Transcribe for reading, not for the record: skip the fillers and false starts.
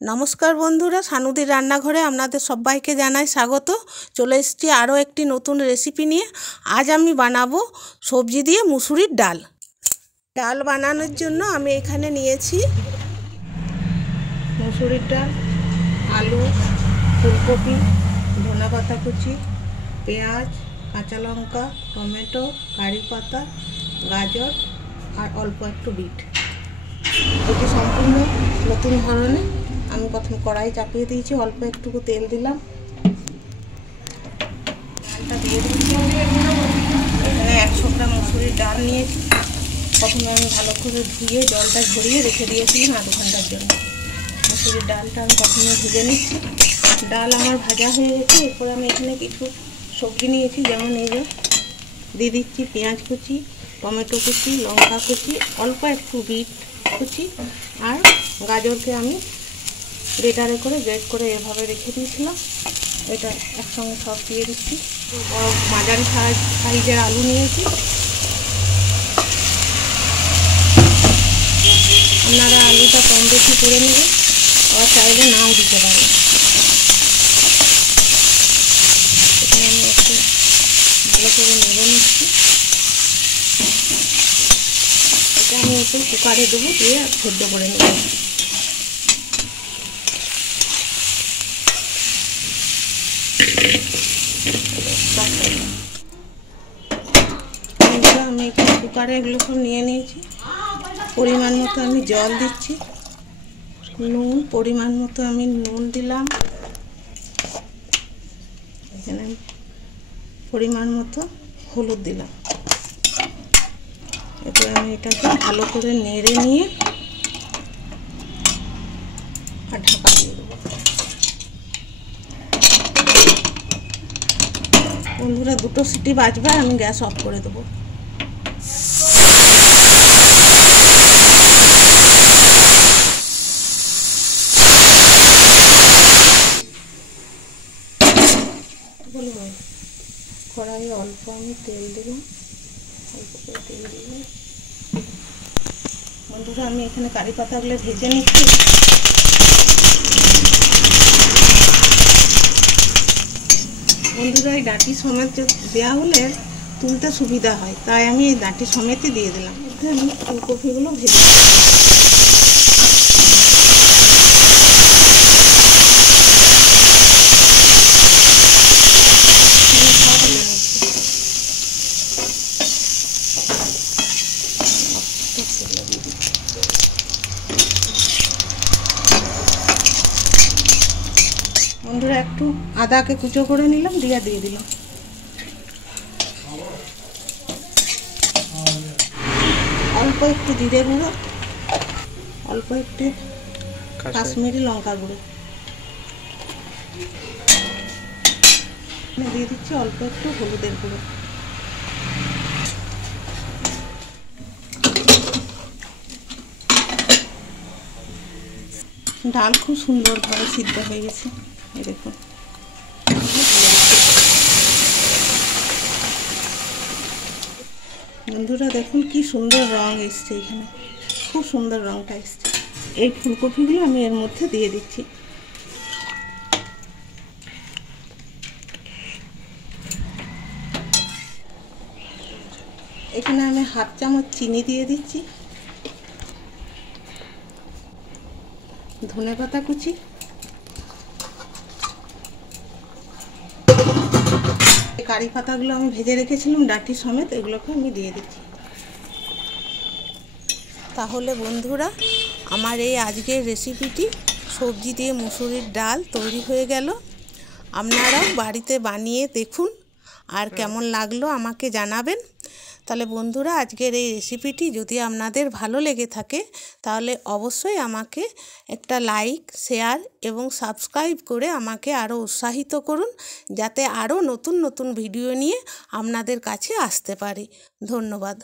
নমস্কার বন্ধুরা, সানুদির রান্নাঘরে আপনাদের সবাইকে জানাই স্বাগত। চলে এসেছি আরও একটি নতুন রেসিপি নিয়ে। আজ আমি বানাবো সবজি দিয়ে মুসুরির ডাল। ডাল বানানোর জন্য আমি এখানে নিয়েছি মুসুরির ডাল, আলু, ফুলকপি, ধনেপাতা কুচি, পেঁয়াজ, কাঁচা লঙ্কা, টমেটো, কারি পাতা, গাজর আর অল্প একটু বিট। এটি সম্পূর্ণ নতুন ধরনের। আমি প্রথমে কড়াই চাপিয়ে দিয়েছি, অল্প একটুকু তেল দিলাম, ডালটা দিয়ে দিচ্ছি। এখানে 100 গ্রাম মুসুরির ডাল নিয়েছি। প্রথমে আমি ভালো করে ধুয়ে জলটা ঝরিয়ে রেখে দিয়েছিলাম আধ ঘন্টার জন্য। মুসুরির ডালটা আমি প্রথমে ভেজে নিচ্ছি। ডাল আমার ভাজা হয়ে গেছে। এরপর আমি এখানে কিছু সবজি নিয়েছি, যেমন এই যে দিয়ে দিচ্ছি পেঁয়াজ কুচি, টমেটো কুচি, লঙ্কা কুচি, অল্প একটু বিট কুচি আর গাজরকে আমি গ্রেটারে করে গ্রেট করে এভাবে রেখে দিয়েছিলাম। এটা একসঙ্গে সব দিয়ে দিচ্ছি। মাঝারি সাইজের আলু নিয়েছি। আপনারা আলুটা কম বেশি করে নেবেন, আবার চাইলে নাও দিতে পারেন। এখানে আমি একটু ভালো করে নেড়ে নিচ্ছি। এটা আমি একটু কুকারে দেবো, দিয়ে সেদ্ধ করে নেব। আমি একটু কুকারে এগুলো সব নিয়ে নিয়েছি। পরিমাণ মতো আমি জল দিচ্ছি, নুন পরিমাণ মতো আমি নুন দিলাম, এখানে পরিমাণ মতো হলুদ দিলাম। এরপর আমি এটাকে ভালো করে নেড়ে নিয়ে আর ঢাকা দিয়ে দেবো। বন্ধুরা, 2টো সিটি বাজবে, আমি গ্যাস অফ করে দেবো। কড়াইয়ে অল্প আমি তেল দিলাম, অল্প করে তেল দিলাম। বন্ধুরা, আমি এখানে কারি পাতাগুলো ভেজে নিচ্ছি। বন্ধুরা, এই ডাঁটি সমেত দেওয়া হলে তুলতে সুবিধা হয়, তাই আমি এই ডাঁটি সমেতই দিয়ে দিলাম। আমি ফুলকপিগুলো ভেজে বন্ধুরা, একটু আদাকে কুচো করে নিলাম, দিয়ে দিলাম। অল্প একটু জিরে গুঁড়ো, অল্প একটু কাশ্মীরি লঙ্কা গুঁড়ো দিয়ে দিচ্ছি, অল্প একটু হলুদের গুঁড়ো। ডাল খুব সুন্দরভাবে সিদ্ধ হয়ে গেছে, এই দেখুন। বন্ধুরা, দেখুন কি সুন্দর রং এসছে, এখানে খুব সুন্দর রংটা এসছে। এই ফুলকপিগুলো আমি এর মধ্যে দিয়ে দিচ্ছি। এখানে আমি 1/2 চামচ চিনি দিয়ে দিচ্ছি, ধনেপাতা কুচি, কারি পাতাগুলো আমি ভেজে রেখেছিলাম ডাঁটি সমেত, এগুলোকে আমি দিয়ে দিচ্ছি। তাহলে বন্ধুরা, আমার এই আজকের রেসিপিটি সবজি দিয়ে মুসুরির ডাল তৈরি হয়ে গেল। আপনারাও বাড়িতে বানিয়ে দেখুন, আর কেমন লাগলো আমাকে জানাবেন। তাহলে বন্ধুরা, আজকের এই রেসিপিটি যদি আপনাদের ভালো লেগে থাকে, তাহলে অবশ্যই আমাকে একটা লাইক, শেয়ার এবং সাবস্ক্রাইব করে আমাকে আরও উৎসাহিত করুন, যাতে আরও নতুন নতুন ভিডিও নিয়ে আপনাদের কাছে আসতে পারি। ধন্যবাদ।